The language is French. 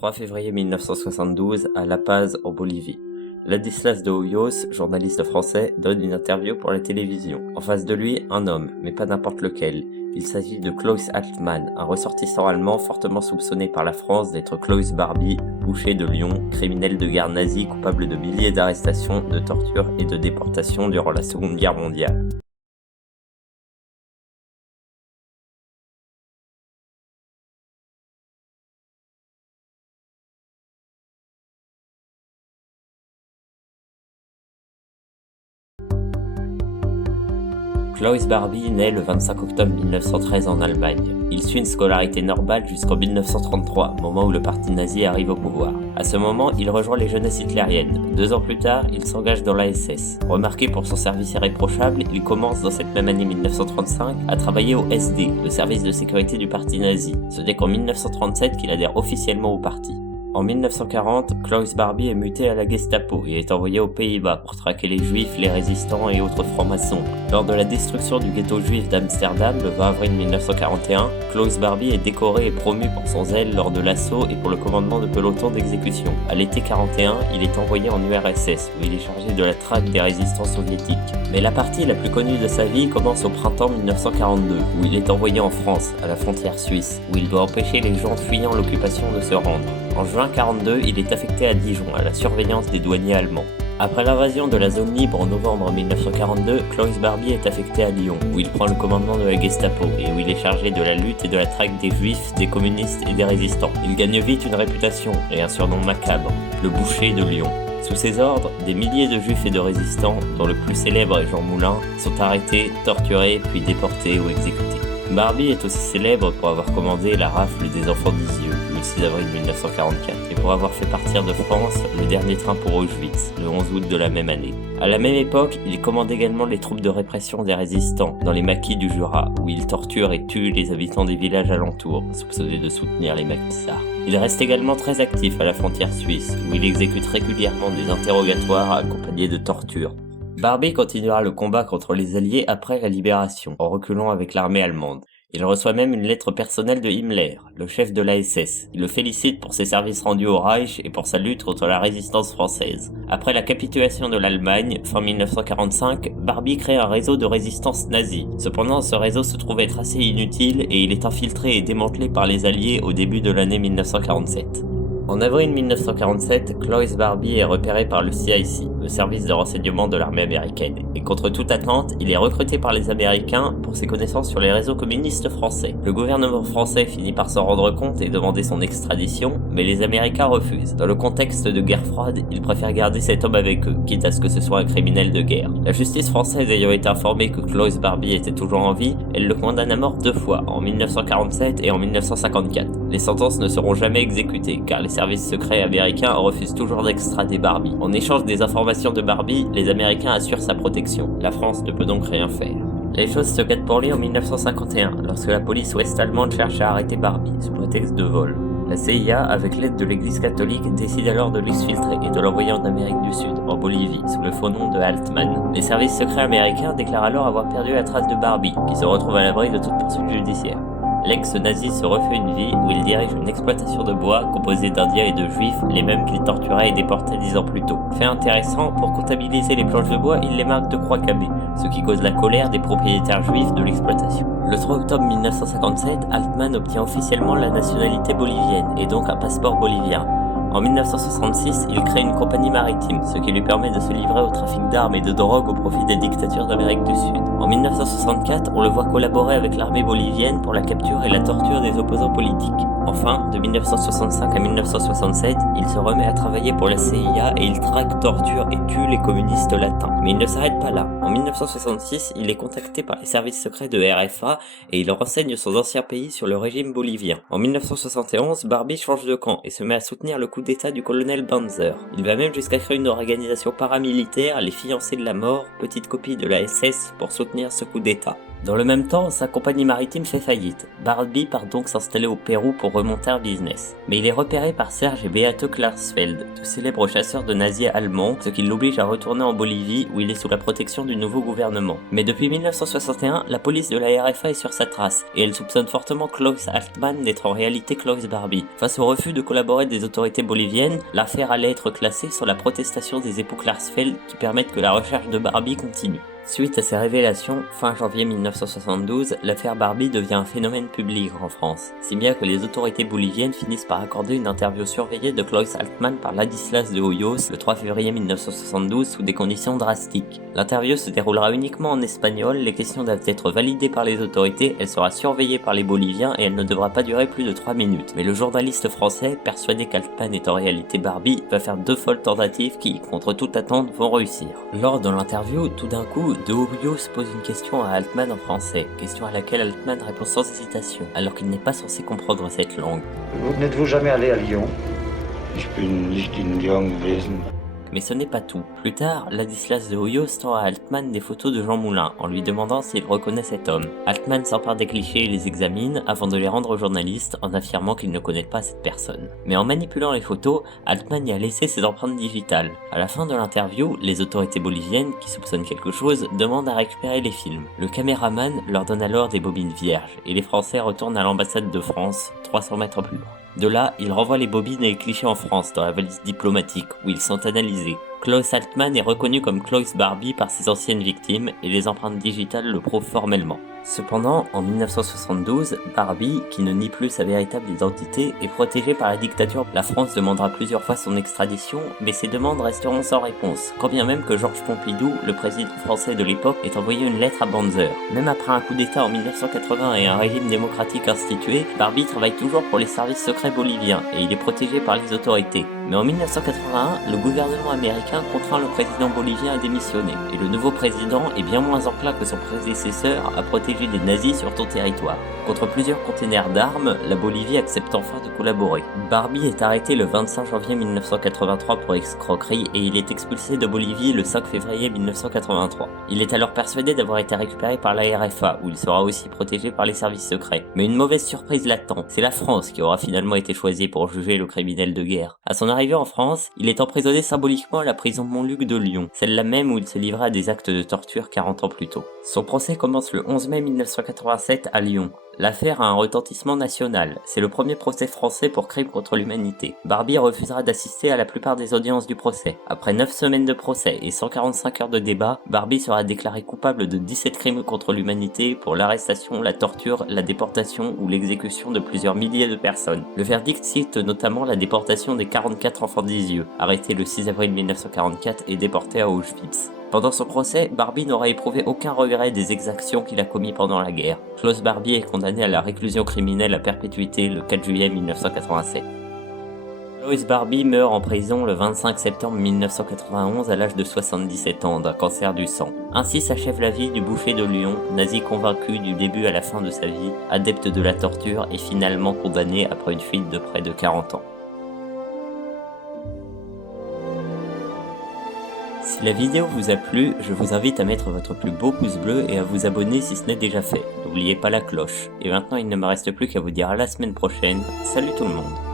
3 février 1972 à La Paz en Bolivie. Ladislas de Hoyos, journaliste français, donne une interview pour la télévision. En face de lui, un homme, mais pas n'importe lequel. Il s'agit de Klaus Altmann, un ressortissant allemand fortement soupçonné par la France d'être Klaus Barbie, boucher de Lyon, criminel de guerre nazi coupable de milliers d'arrestations, de tortures et de déportations durant la Seconde Guerre mondiale. Klaus Barbie naît le 25 octobre 1913 en Allemagne. Il suit une scolarité normale jusqu'en 1933, moment où le parti nazi arrive au pouvoir. À ce moment, il rejoint les jeunesses hitlériennes. 2 ans plus tard, il s'engage dans la SS. Remarqué pour son service irréprochable, il commence dans cette même année 1935 à travailler au SD, le service de sécurité du parti nazi. Ce n'est qu'en 1937 qu'il adhère officiellement au parti. En 1940, Klaus Barbie est muté à la Gestapo et est envoyé aux Pays-Bas pour traquer les juifs, les résistants et autres francs-maçons. Lors de la destruction du ghetto juif d'Amsterdam le 20 avril 1941, Klaus Barbie est décoré et promu pour son zèle lors de l'assaut et pour le commandement de peloton d'exécution. À l'été 41, il est envoyé en URSS où il est chargé de la traque des résistants soviétiques. Mais la partie la plus connue de sa vie commence au printemps 1942 où il est envoyé en France, à la frontière suisse, où il doit empêcher les gens fuyant l'occupation de se rendre. En juin 1942, il est affecté à Dijon, à la surveillance des douaniers allemands. Après l'invasion de la zone libre en novembre 1942, Klaus Barbie est affecté à Lyon, où il prend le commandement de la Gestapo et où il est chargé de la lutte et de la traque des juifs, des communistes et des résistants. Il gagne vite une réputation et un surnom macabre, le boucher de Lyon. Sous ses ordres, des milliers de juifs et de résistants, dont le plus célèbre est Jean Moulin, sont arrêtés, torturés, puis déportés ou exécutés. Barbie est aussi célèbre pour avoir commandé la rafle des enfants d'Isieux, le 6 avril 1944, et pour avoir fait partir de France le dernier train pour Auschwitz, le 11 août de la même année. À la même époque, il commande également les troupes de répression des résistants, dans les maquis du Jura, où il torture et tue les habitants des villages alentours, soupçonnés de soutenir les maquisards. Il reste également très actif à la frontière suisse, où il exécute régulièrement des interrogatoires accompagnés de tortures. Barbie continuera le combat contre les Alliés après la libération, en reculant avec l'armée allemande. Il reçoit même une lettre personnelle de Himmler, le chef de la SS. Il le félicite pour ses services rendus au Reich et pour sa lutte contre la résistance française. Après la capitulation de l'Allemagne, fin 1945, Barbie crée un réseau de résistance nazie. Cependant, ce réseau se trouve être assez inutile et il est infiltré et démantelé par les Alliés au début de l'année 1947. En avril 1947, Klaus Barbie est repéré par le CIC, le service de renseignement de l'armée américaine, et contre toute attente, il est recruté par les Américains pour ses connaissances sur les réseaux communistes français. Le gouvernement français finit par s'en rendre compte et demander son extradition, mais les Américains refusent. Dans le contexte de guerre froide, ils préfèrent garder cet homme avec eux, quitte à ce que ce soit un criminel de guerre. La justice française ayant été informée que Klaus Barbie était toujours en vie, elle le condamne à mort 2 fois, en 1947 et en 1954. Les sentences ne seront jamais exécutées, car les services secrets américains refusent toujours d'extrader Barbie. En échange des informations de Barbie, les Américains assurent sa protection. La France ne peut donc rien faire. Les choses se gâtent pour lui en 1951, lorsque la police ouest-allemande cherche à arrêter Barbie, sous prétexte de vol. La CIA, avec l'aide de l'église catholique, décide alors de l'exfiltrer et de l'envoyer en Amérique du Sud, en Bolivie, sous le faux nom de Altmann. Les services secrets américains déclarent alors avoir perdu la trace de Barbie, qui se retrouve à l'abri de toute poursuite judiciaire. L'ex-nazi se refait une vie où il dirige une exploitation de bois composée d'Indiens et de Juifs, les mêmes qu'il torturait et déportait 10 ans plus tôt. Fait intéressant, pour comptabiliser les planches de bois, il les marque de croix gammées, ce qui cause la colère des propriétaires juifs de l'exploitation. Le 3 octobre 1957, Altmann obtient officiellement la nationalité bolivienne et donc un passeport bolivien. En 1966, il crée une compagnie maritime, ce qui lui permet de se livrer au trafic d'armes et de drogue au profit des dictatures d'Amérique du Sud. En 1964, on le voit collaborer avec l'armée bolivienne pour la capture et la torture des opposants politiques. Enfin, de 1965 à 1967, il se remet à travailler pour la CIA et il traque, torture et tue les communistes latins. Mais il ne s'arrête pas là. En 1966, il est contacté par les services secrets de RFA et il renseigne son ancien pays sur le régime bolivien. En 1971, Barbie change de camp et se met à soutenir le coup d'état du colonel Banzer. Il va même jusqu'à créer une organisation paramilitaire, les Fiancés de la Mort, petite copie de la SS, pour soutenir ce coup d'état. Dans le même temps, sa compagnie maritime fait faillite. Barbie part donc s'installer au Pérou pour remonter un business. Mais il est repéré par Serge et Beate Klarsfeld, de célèbres chasseurs de nazis allemands, ce qui l'oblige à retourner en Bolivie où il est sous la protection du nouveau gouvernement. Mais depuis 1961, la police de la RFA est sur sa trace, et elle soupçonne fortement Klaus Altman d'être en réalité Klaus Barbie. Face au refus de collaborer des autorités boliviennes, l'affaire allait être classée sur la protestation des époux Klarsfeld qui permettent que la recherche de Barbie continue. Suite à ces révélations, fin janvier 1972, l'affaire Barbie devient un phénomène public en France, si bien que les autorités boliviennes finissent par accorder une interview surveillée de Klaus Altman par Ladislas de Hoyos le 3 février 1972 sous des conditions drastiques. L'interview se déroulera uniquement en espagnol, les questions doivent être validées par les autorités, elle sera surveillée par les Boliviens et elle ne devra pas durer plus de 3 minutes. Mais le journaliste français, persuadé qu'Altman est en réalité Barbie, va faire 2 folles tentatives qui, contre toute attente, vont réussir. Lors de l'interview, tout d'un coup, de Hoyos pose une question à Altman en français, question à laquelle Altman répond sans hésitation, alors qu'il n'est pas censé comprendre cette langue. Vous n'êtes-vous jamais allé à Lyon? Ich bin nicht in Lyon gewesen. Mais ce n'est pas tout. Plus tard, Ladislas de Hoyos tend à Altman des photos de Jean Moulin, en lui demandant s'il reconnaît cet homme. Altman s'empare des clichés et les examine, avant de les rendre aux journalistes, en affirmant qu'il ne connaît pas cette personne. Mais en manipulant les photos, Altman y a laissé ses empreintes digitales. À la fin de l'interview, les autorités boliviennes, qui soupçonnent quelque chose, demandent à récupérer les films. Le caméraman leur donne alors des bobines vierges, et les Français retournent à l'ambassade de France, 300 mètres plus loin. De là, il renvoie les bobines et les clichés en France dans la valise diplomatique où ils sont analysés. Klaus Altman est reconnu comme Klaus Barbie par ses anciennes victimes et les empreintes digitales le prouvent formellement. Cependant, en 1972, Barbie, qui ne nie plus sa véritable identité, est protégée par la dictature. La France demandera plusieurs fois son extradition, mais ces demandes resteront sans réponse, quand bien même que Georges Pompidou, le président français de l'époque, ait envoyé une lettre à Banzer. Même après un coup d'état en 1980 et un régime démocratique institué, Barbie travaille toujours pour les services secrets boliviens et il est protégé par les autorités. Mais en 1981, le gouvernement américain contraint le président bolivien à démissionner, et le nouveau président est bien moins enclin que son prédécesseur à protéger des nazis sur son territoire. Contre plusieurs containers d'armes, la Bolivie accepte enfin de collaborer. Barbie est arrêté le 25 janvier 1983 pour escroquerie et il est expulsé de Bolivie le 5 février 1983. Il est alors persuadé d'avoir été récupéré par la RFA, où il sera aussi protégé par les services secrets. Mais une mauvaise surprise l'attend, c'est la France qui aura finalement été choisie pour juger le criminel de guerre. À son arrivée en France, il est emprisonné symboliquement à la prison Montluc de Lyon, celle-là même où il se livra à des actes de torture 40 ans plus tôt. Son procès commence le 11 mai 1987 à Lyon. L'affaire a un retentissement national, c'est le premier procès français pour crime contre l'humanité. Barbie refusera d'assister à la plupart des audiences du procès. Après 9 semaines de procès et 145 heures de débat, Barbie sera déclaré coupable de 17 crimes contre l'humanité pour l'arrestation, la torture, la déportation ou l'exécution de plusieurs milliers de personnes. Le verdict cite notamment la déportation des 44 enfants des yeux, arrêtés le 6 avril 1944 et déportés à Auschwitz. Pendant son procès, Barbie n'aura éprouvé aucun regret des exactions qu'il a commis pendant la guerre. Klaus Barbie est condamné à la réclusion criminelle à perpétuité le 4 juillet 1987. Klaus Barbie meurt en prison le 25 septembre 1991 à l'âge de 77 ans d'un cancer du sang. Ainsi s'achève la vie du boucher de Lyon, nazi convaincu du début à la fin de sa vie, adepte de la torture et finalement condamné après une fuite de près de 40 ans. Si la vidéo vous a plu, je vous invite à mettre votre plus beau pouce bleu et à vous abonner si ce n'est déjà fait. N'oubliez pas la cloche. Et maintenant il ne me reste plus qu'à vous dire à la semaine prochaine. Salut tout le monde.